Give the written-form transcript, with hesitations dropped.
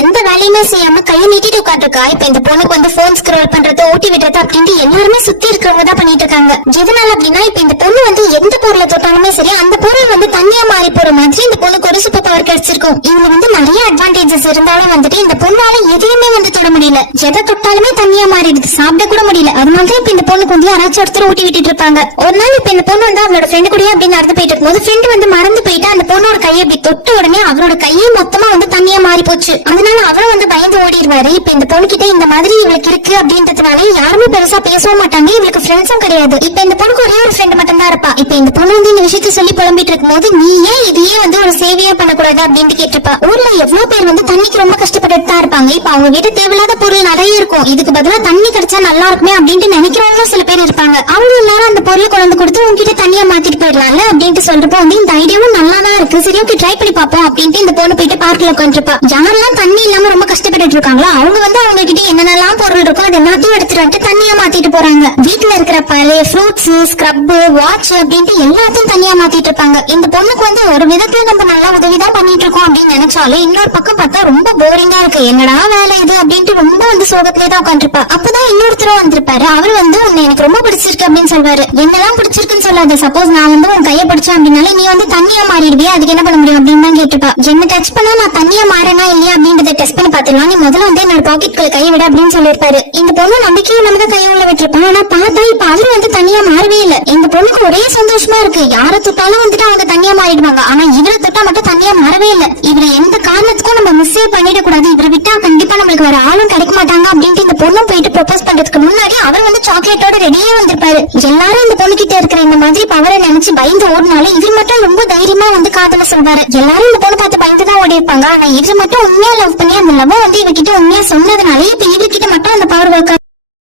எந்த வேலையுமே செய்யாம கையை நீட்டிட்டு உட்காந்துருக்கா. இப்ப இந்த பொண்ணுக்கு வந்து போன் ஸ்க்ரோல் பண்றது, ஓட்டி விடுறது அப்படின்ட்டு எல்லாருமே சுத்தி இருக்கிறவங்க தான் பண்ணிட்டு இருக்காங்க. எதனால அப்படின்னா இப்ப இந்த பொண்ணு வந்து எந்த பொருளை தொட்டாலுமே சரி அந்த பொருள் வந்து தண்ணியா மாறி போற மாதிரி இந்த பொண்ணுக்கு ஒரு சூப்பர் பவர் கிடைச்சிருக்கும். இதுல வந்து நிறைய அட்வான்டேஜஸ் இருந்தாலும் வந்துட்டு இந்த பொண்ணால எதையுமே வந்து தொட முடியல. எதை தொட்டாலுமே தண்ணியா மாறிடுது, சாப்பிட கூட முடியல. அதனால இப்ப இந்த பொண்ணுக்கு வந்து யாராச்சும் ஒருத்தர் ஊட்டி விட்டுட்டு இருப்பாங்க. ஒரு நாள் இப்ப இந்த பொண்ணு வந்து அவளோட ஃப்ரெண்டு கூட அப்படின்னு நடந்து போயிட்டு இருக்கும்போது ஃப்ரெண்டு வந்து மறந்து போயிட்டு அந்த பொண்ணோட கையை அப்படி தொட்ட உடனே அவரோட கையே மொத்தமா வந்து தண்ணியா மாறி போச்சு. அதனால அவரும் வந்து பயந்து ஓடிடுவாரு. இப்ப இந்த பொண்ணு கிட்ட இந்த மாதிரி இவளுக்கு இருக்கு அப்படின்றதுனால யாருமே பெருசா பேசவும் மாட்டாங்க, இவளுக்கு ஃப்ரெண்ட்ஸும் கிடையாது. இப்ப இந்த பொண்ணுக்கு ஒரே ஒரு ஃப்ரெண்ட் மட்டும் தான் இருப்பா. இப்ப இந்த பொண்ணு வந்து இந்த விஷயத்த சொல்லி புலம்பிட்டு இருக்கும்போது நீ ஏன் இதையே வந்து ஒரு சேவையா பண்ணக்கூடாது அப்படின்னு கேட்டிருப்பா. ஊர்ல எவ்வளவு பேர் வந்து தண்ணிக்கு ரொம்ப கஷ்டப்பட்டு தான் இருப்பாங்க. இப்ப அவங்க வீட்டு தேவையில்லாத பொருள் நிறைய இருக்கும், இதுக்கு பதிலா தண்ணி கிடைச்சா நல்லா இருக்குமே அப்படின்ட்டு நினைக்கிறவங்க சில பேர் இருப்பாங்க. அவங்க எல்லாரும் அந்த பொருளை கொண்டு கொடுத்து உங்ககிட்ட தண்ணியா மாத்திட்டு போயிடலாம்ல அப்படின்ட்டு சொல்றப்போ வந்து இந்த ஐடியாவும் நல்லா தான் இருக்கு, சரி ஓகே ட்ரை பண்ணி பாப்போம் அப்படின்ட்டு இந்த பொண்ணு போயிட்டு பார்க்ல உட்காந்துருப்பா. யாரெல்லாம் தண்ணி இல்லாம ரொம்ப கஷ்டப்பட்டு இருக்காங்களோ அவங்க வந்து அவங்க கிட்ட என்னென்னலாம் பொருள் இருக்கும் அது எல்லாத்தையும் எடுத்துட்டு வந்து தண்ணியா மாத்திட்டு போறாங்க. வீட்டுல இருக்கிற பழைய ஃப்ரூட்ஸ், ஸ்க்ரப், வாட்ச் அப்படின்ட்டு எல்லாத்தையும் தண்ணியா மாத்திட்டு இருப்பாங்க. இந்த பொண்ணுக்கு வந்து ஒரு விதத்துல நம்ம நல்லா உதவிதான் பண்ணிட்டு இருக்கோம் அப்படின்னு நினைச்சாலும் இன்னொரு பக்கம் பார்த்தா ரொம்ப போரிங்கா இருக்கு, என்னடா வேலை இது அப்படின்ட்டு ரொம்ப வந்து சோகத்திலே தான் உட்காந்துருப்பா. அப்பதான் இன்னொருத்தரும் வந்திருப்பாரு. அவர் வந்து உன்னை எனக்கு ரொம்ப பிடிச்சிருக்கு அப்படின்னு சொல்வாரு. என்னெல்லாம் பிடிச்சிருக்குன்னு சொல்லாது, சப்போஸ் நான் வந்து உன் கையை பிடிச்சேன் அப்படின்னாலே நீ வந்து தண்ணியா மாறிடுவியா, அதுக்கு என்ன பண்ண முடியும் அப்படின்னு தான் கேட்டுப்பா. என்ன டச் பண்ணா நான் தண்ணியா மாறேனா இல்லையா அப்படின்றத டெஸ்ட் பண்ணி பாத்துக்கலாம், நீ முதல்ல வந்து என்னோட பாக்கெட்குள்ள கையை விட அப்படின்னு சொல்லிருப்பாரு. இந்த பொண்ணு நம்பிக்கையும் நம்ம தான் கையை உள்ள விட்டுருப்பான். ஆனா பார்த்தா இப்ப அவரு வந்து தனியா மாறவே இல்ல. எங்க பொண்ணுக்கு ஒரே சந்தோஷமா இருக்கு, யாரை தொட்டாலும் வந்துட்டு அவங்க தனியா மாறிடுவாங்க. ஆனா இவரை தொட்டா மட்டும் தனியா மாறவே இல்ல. இவரை எந்த காரணத்துக்கும் நம்ம மிஸ்ஸே பண்ணிட கூடாது, இவரை விட்டா கண்டிப்பா நம்மளுக்கு வேற ஆளும் கிடைக்க மாட்டாங்க அப்படின்ட்டு இந்த பொண்ணும் போயிட்டு ப்ரொபோஸ் பண்றதுக்கு முன்னாடி அவர் வந்து சாக்லேட்டோட ரெடியே வந்திருப்பாரு. எல்லாரும் இந்த பொண்ணு கிட்ட இருக்கிற இந்த மாதிரி பவரை நினைச்சு பயந்து ஓடினால இவர் மட்டும் ரொம்ப தைரியமா வந்து காதல சொல்வாரு. எல்லாரும் இந்த பொண்ணு பார்த்து பயந்துதான் ஓடி இருப்பாங்க. ஆனா இவர் மட்டும் உண்மையா லவ் பண்ணி அந்த லவ் வந்து இவகிட்ட உண்மையா சொன்னதுனால இப்ப